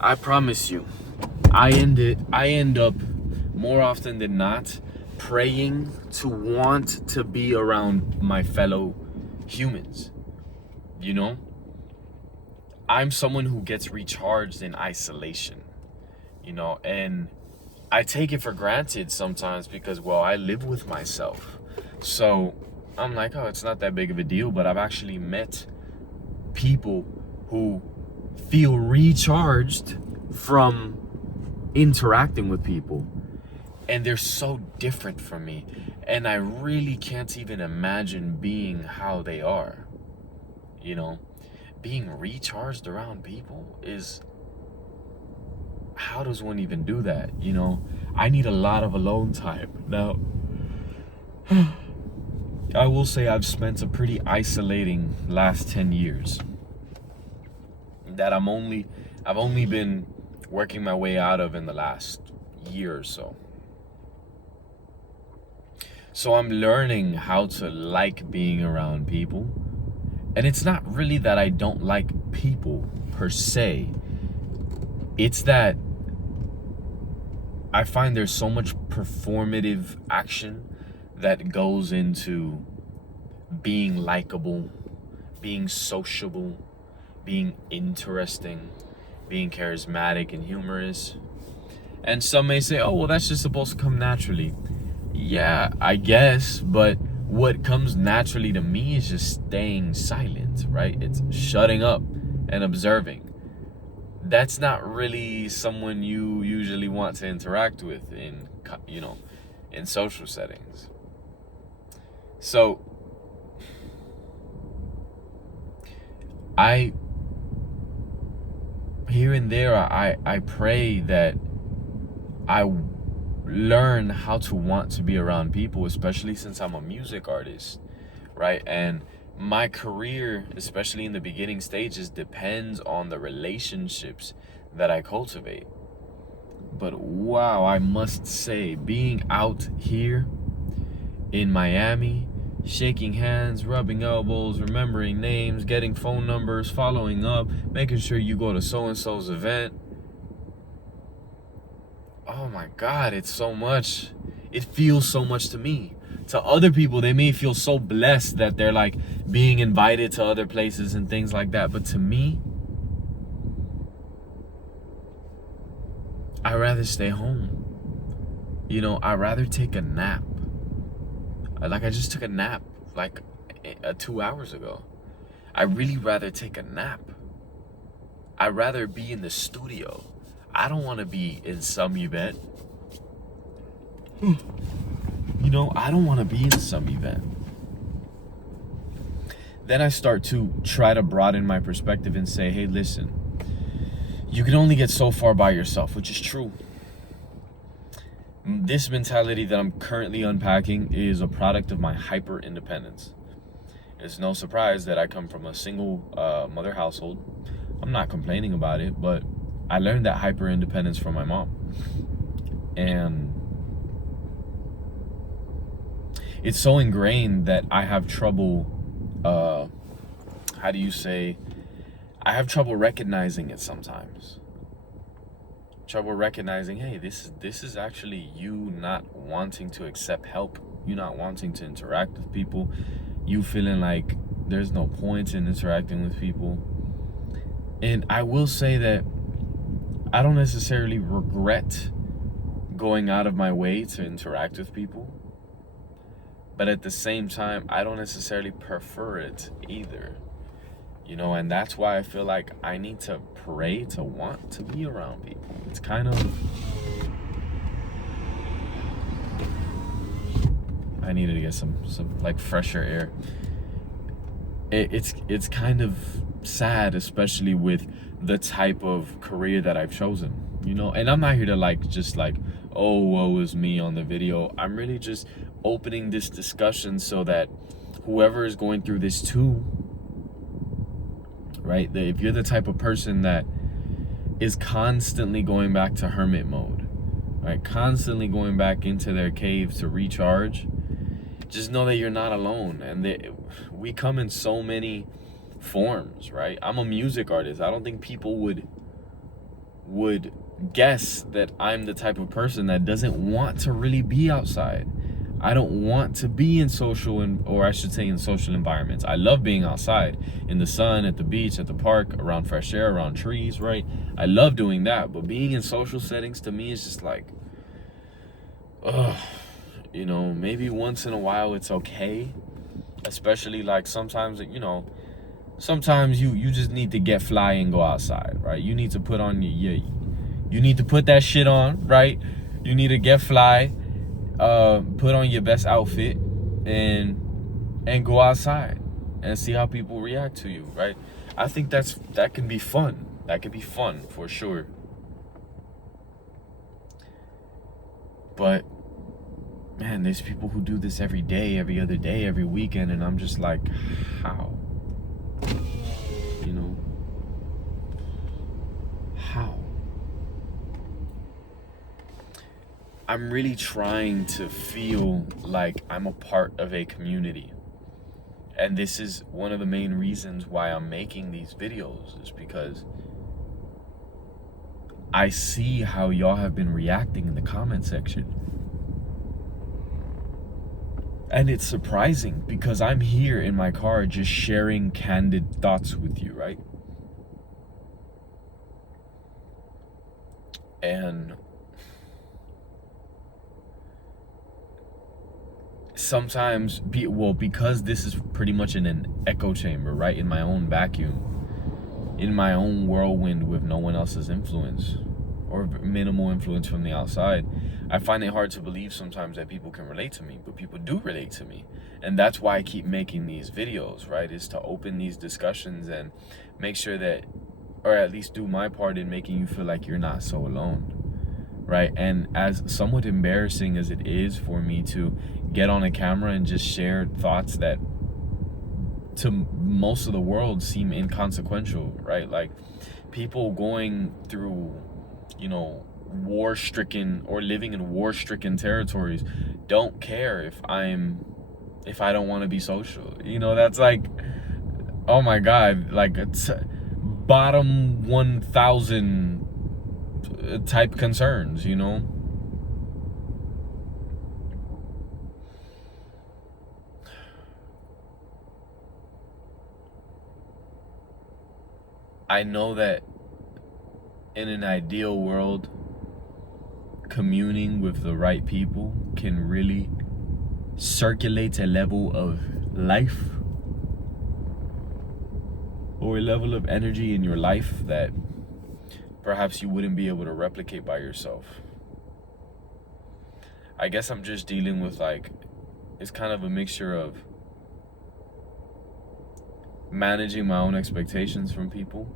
I promise you, I end up more often than not praying to want to be around my fellow humans. You know, I'm someone who gets recharged in isolation, and I take it for granted sometimes because, well, I live with myself. So I'm like, oh, it's not that big of a deal. But I've actually met people who feel recharged from interacting with people. And they're so different from me. And I really can't even imagine being how they are. You know, being recharged around people is, how does one even do that? I need a lot of alone time. Now, I will say I've spent a pretty isolating last 10 years that I've only been working my way out of in the last year or so. So I'm learning how to like being around people. And it's not really that I don't like people per se. It's that I find there's so much performative action that goes into being likable, being sociable, being interesting, being charismatic and humorous. And some may say, oh, well, that's just supposed to come naturally. Yeah, I guess, but what comes naturally to me is just staying silent, right? It's shutting up and observing. That's not really someone you usually want to interact with in social settings. So I here and there I pray that I learn how to want to be around people, especially since I'm a music artist, right? And my career, especially in the beginning stages, depends on the relationships that I cultivate. But wow, I must say, being out here in Miami, shaking hands, rubbing elbows, remembering names, getting phone numbers, following up, making sure you go to so and so's event. Oh my God, it's so much. It feels so much to me. To other people, they may feel so blessed that they're like being invited to other places and things like that. But to me, I'd rather stay home. I'd rather take a nap. Like I just took a nap like 2 hours ago. I'd really rather take a nap. I'd rather be in the studio. I don't want to be in some event. I don't want to be in some event. Then I start to try to broaden my perspective and say, hey, listen, you can only get so far by yourself, which is true. This mentality that I'm currently unpacking is a product of my hyper independence. It's no surprise that I come from a single mother household. I'm not complaining about it, but I learned that hyper independence from my mom. And it's so ingrained that I have trouble, I have trouble recognizing it sometimes. Trouble recognizing, hey, this is actually you not wanting to accept help, you not wanting to interact with people, you feeling like there's no point in interacting with people. And I will say that I don't necessarily regret going out of my way to interact with people, but at the same time, I don't necessarily prefer it either. And that's why I feel like I need to pray to want to be around people. It's kind of, I needed to get some like fresher air. It's kind of sad, especially with the type of career that I've chosen. And I'm not here to just oh, woe is me on the video. I'm really just opening this discussion so that whoever is going through this too, right? If you're the type of person that is constantly going back to hermit mode, right? Constantly going back into their cave to recharge, just know that you're not alone. And we come in so many forms, right? I'm a music artist. I don't think people would would guess that I'm the type of person that doesn't want to really be outside. I don't want to be in social, or I should say in social environments. I love being outside in the sun, at the beach, at the park, around fresh air, around trees, right? I love doing that, but being in social settings to me is just like, ugh, you know, maybe once in a while it's okay, especially like sometimes, you know, sometimes you just need to get fly and go outside, right? You need to put on you need to put that shit on, right? You need to get fly, put on your best outfit and go outside and see how people react to you, right? I think that can be fun. That can be fun for sure. But man, there's people who do this every day, every other day, every weekend, and I'm just like, how? You know? How? I'm really trying to feel like I'm a part of a community. And this is one of the main reasons why I'm making these videos, is because I see how y'all have been reacting in the comment section. And it's surprising because I'm here in my car just sharing candid thoughts with you, right? And sometimes, because this is pretty much in an echo chamber, right? In my own vacuum, in my own whirlwind with no one else's influence or minimal influence from the outside, I find it hard to believe sometimes that people can relate to me, but people do relate to me. And that's why I keep making these videos, right? Is to open these discussions and make sure that, or at least do my part in making you feel like you're not so alone, right? And as somewhat embarrassing as it is for me to get on a camera and just share thoughts that to most of the world seem inconsequential, right? Like people going through, you know, war-stricken or living in war-stricken territories don't care if I don't want to be social. You know, that's like, oh my God, like it's bottom 1,000 type concerns, you know? I know that in an ideal world, communing with the right people can really circulate a level of life or a level of energy in your life that perhaps you wouldn't be able to replicate by yourself. I guess I'm just dealing with like, it's kind of a mixture of managing my own expectations from people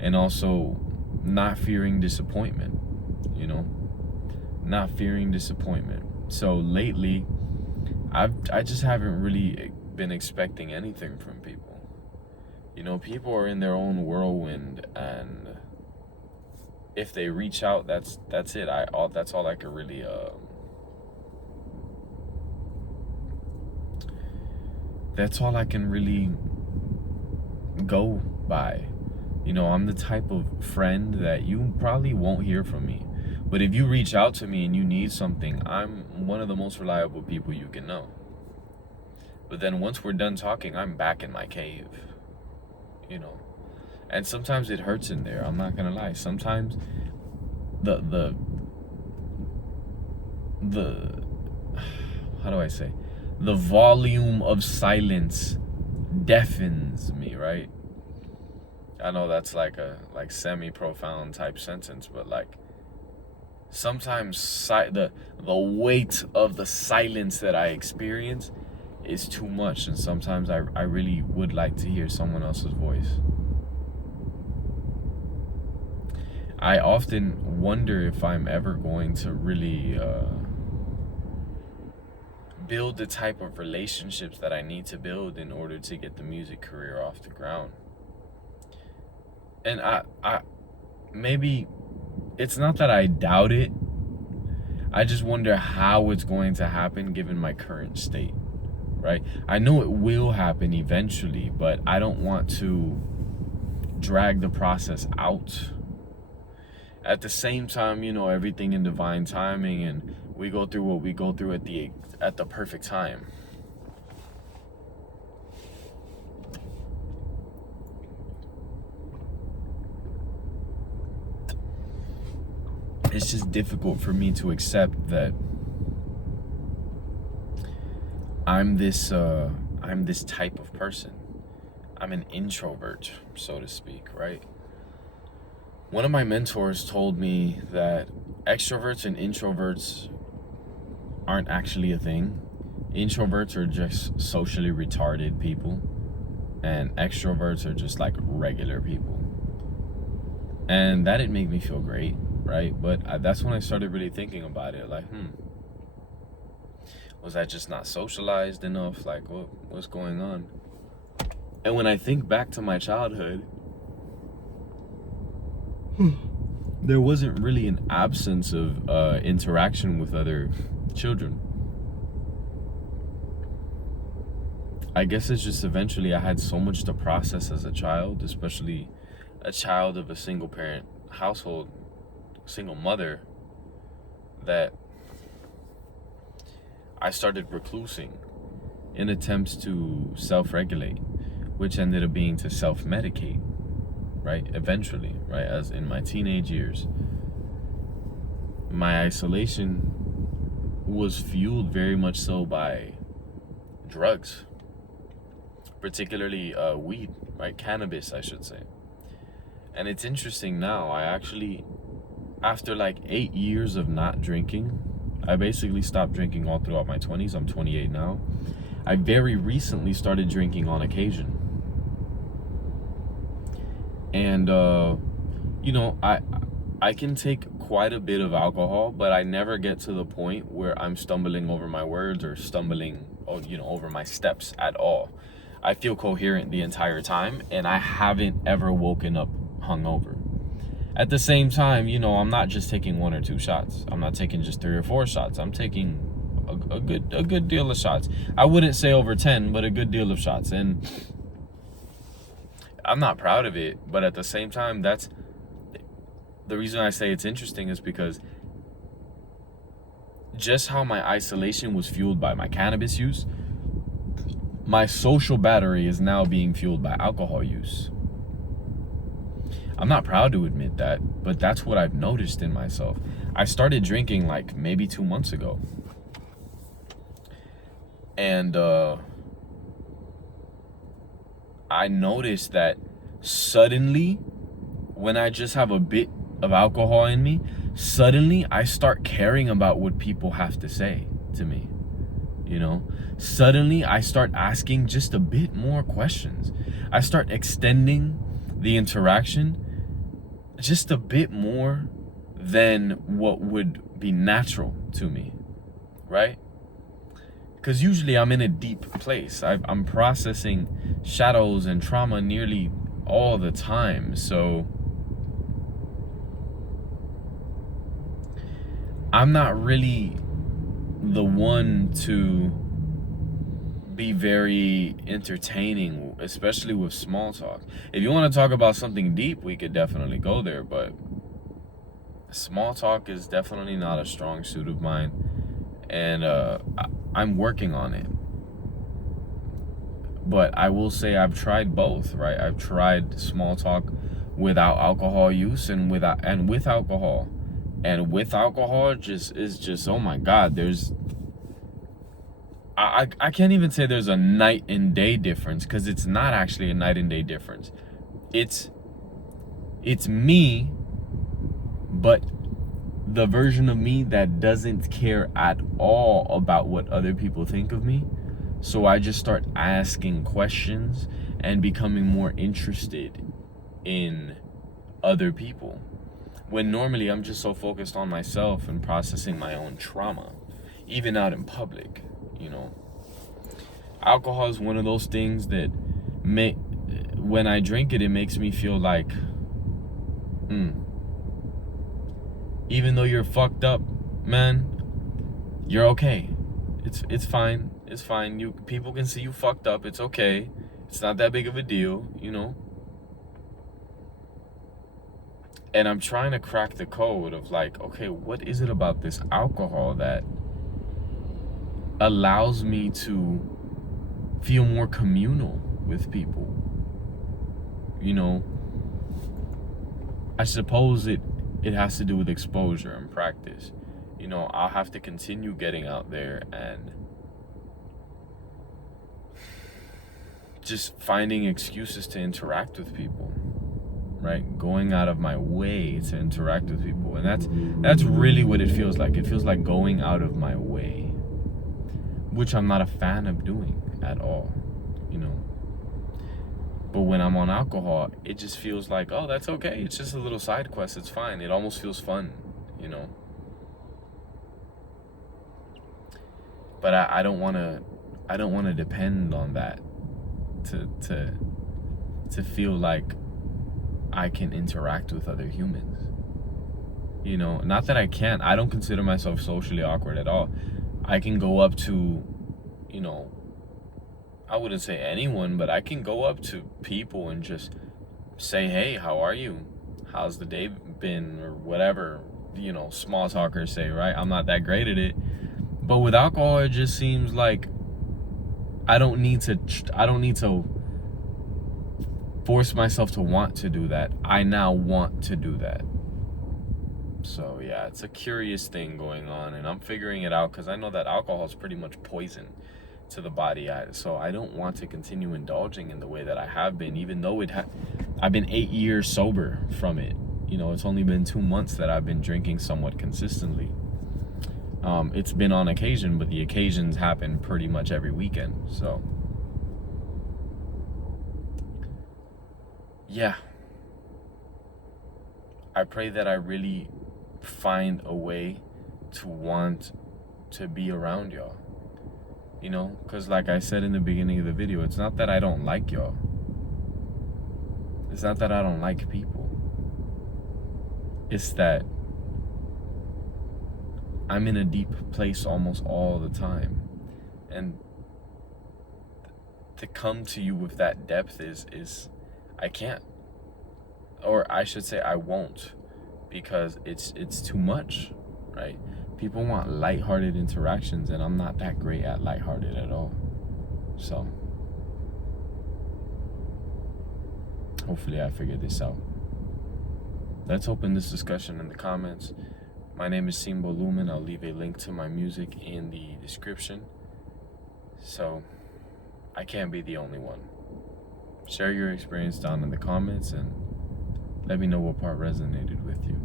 and also not fearing disappointment, you know, not fearing disappointment. So lately, I just haven't really been expecting anything from people. You know, people are in their own whirlwind, and if they reach out, that's it. That's all I can really that's all I can really go by. You know, I'm the type of friend that you probably won't hear from me, but if you reach out to me and you need something, I'm one of the most reliable people you can know. But then once we're done talking, I'm back in my cave, you know. And sometimes it hurts in there, I'm not gonna lie. Sometimes the how do I say, the volume of silence deafens me, right? I know that's like a semi-profound type sentence, but like sometimes the weight of the silence that I experience is too much, and sometimes I really would like to hear someone else's voice. I often wonder if I'm ever going to really build the type of relationships that I need to build in order to get the music career off the ground. And I maybe it's not that I doubt it. I just wonder how it's going to happen given my current state, right? I know it will happen eventually, but I don't want to drag the process out. at the same time, you know, everything in divine timing, and we go through what we go through at the perfect time. It's just difficult for me to accept that I'm this type of person. I'm an introvert, so to speak, right? One of my mentors told me that extroverts and introverts aren't actually a thing. Introverts are just socially retarded people, and extroverts are just like regular people. And that didn't make me feel great, right? But that's when I started really thinking about it. Like, was I just not socialized enough? Like, what's going on? And when I think back to my childhood, there wasn't really an absence of interaction with other children. I guess it's just eventually I had so much to process as a child, especially a child of a single parent household, single mother, that I started reclusing in attempts to self-regulate, which ended up being to self-medicate, right? Eventually, right? As in my teenage years, my isolation was fueled very much so by drugs, particularly weed, right? Cannabis, I should say. And it's interesting now, I actually, after like 8 years of not drinking, I basically stopped drinking all throughout my 20s. I'm 28 now. I very recently started drinking on occasion. And, you know, I can take quite a bit of alcohol, but I never get to the point where I'm stumbling over my words or stumbling, over my steps at all. I feel coherent the entire time, and I haven't ever woken up hungover. At the same time, you know, I'm not just taking 1 or 2 shots. I'm not taking just 3 or 4 shots. I'm taking a good deal of shots. I wouldn't say over 10, but a good deal of shots. And I'm not proud of it, but at the same time, that's the reason I say it's interesting is because just how my isolation was fueled by my cannabis use, my social battery is now being fueled by alcohol use. I'm not proud to admit that, but that's what I've noticed in myself. I started drinking like maybe 2 months ago. And I noticed that suddenly, when I just have a bit of alcohol in me, suddenly I start caring about what people have to say to me. You know, suddenly I start asking just a bit more questions. I start extending the interaction just a bit more than what would be natural to me, right? Because usually I'm in a deep place. I'm processing shadows and trauma nearly all the time. So I'm not really the one to be very entertaining, especially with small talk. If you want to talk about something deep, we could definitely go there, but small talk is definitely not a strong suit of mine, and I'm working on it. But I will say I've tried both, right? I've tried small talk without alcohol use and with alcohol. And with alcohol just oh my God, I can't even say there's a night and day difference, because it's not actually a night and day difference. It's me, but the version of me that doesn't care at all about what other people think of me. So I just start asking questions and becoming more interested in other people, when normally I'm just so focused on myself and processing my own trauma, even out in public, you know. Alcohol is one of those things that when I drink it, it makes me feel like, even though you're fucked up, man, you're okay. It's fine. It's fine. People can see you fucked up. It's okay. It's not that big of a deal, you know. And I'm trying to crack the code of like, okay, what is it about this alcohol that allows me to feel more communal with people? You know, I suppose it has to do with exposure and practice. You know, I'll have to continue getting out there and just finding excuses to interact with people, right? Going out of my way to interact with people. And that's really what it feels like. It feels like going out of my way, which I'm not a fan of doing at all, you know. But when I'm on alcohol, it just feels like, oh, that's okay. It's just a little side quest. It's fine. It almost feels fun, you know. But I don't want to depend on that to feel like I can interact with other humans. You know, not that I can't. I don't consider myself socially awkward at all. I can go up to, you know, I wouldn't say anyone, but I can go up to people and just say, hey, how are you? How's the day been? Or whatever, you know, small talkers say, right? I'm not that great at it. But with alcohol, it just seems like I don't need to force myself to want to do that. I now want to do that. So yeah, it's a curious thing going on, and I'm figuring it out because I know that alcohol is pretty much poison to the body. So I don't want to continue indulging in the way that I have been, even though I've been 8 years sober from it. You know, it's only been 2 months that I've been drinking somewhat consistently. It's been on occasion, but the occasions happen pretty much every weekend. So yeah, I pray that I really find a way to want to be around y'all. You know, because like I said in the beginning of the video, it's not that I don't like y'all. It's not that I don't like people. It's that I'm in a deep place almost all the time. And to come to you with that depth is I can't. Or I should say I won't, because it's too much, right? People want lighthearted interactions, and I'm not that great at lighthearted at all. So hopefully I figured this out. Let's open this discussion in the comments. My name is Simbo Lumen. I'll leave a link to my music in the description. So I can't be the only one. Share your experience down in the comments and let me know what part resonated with you.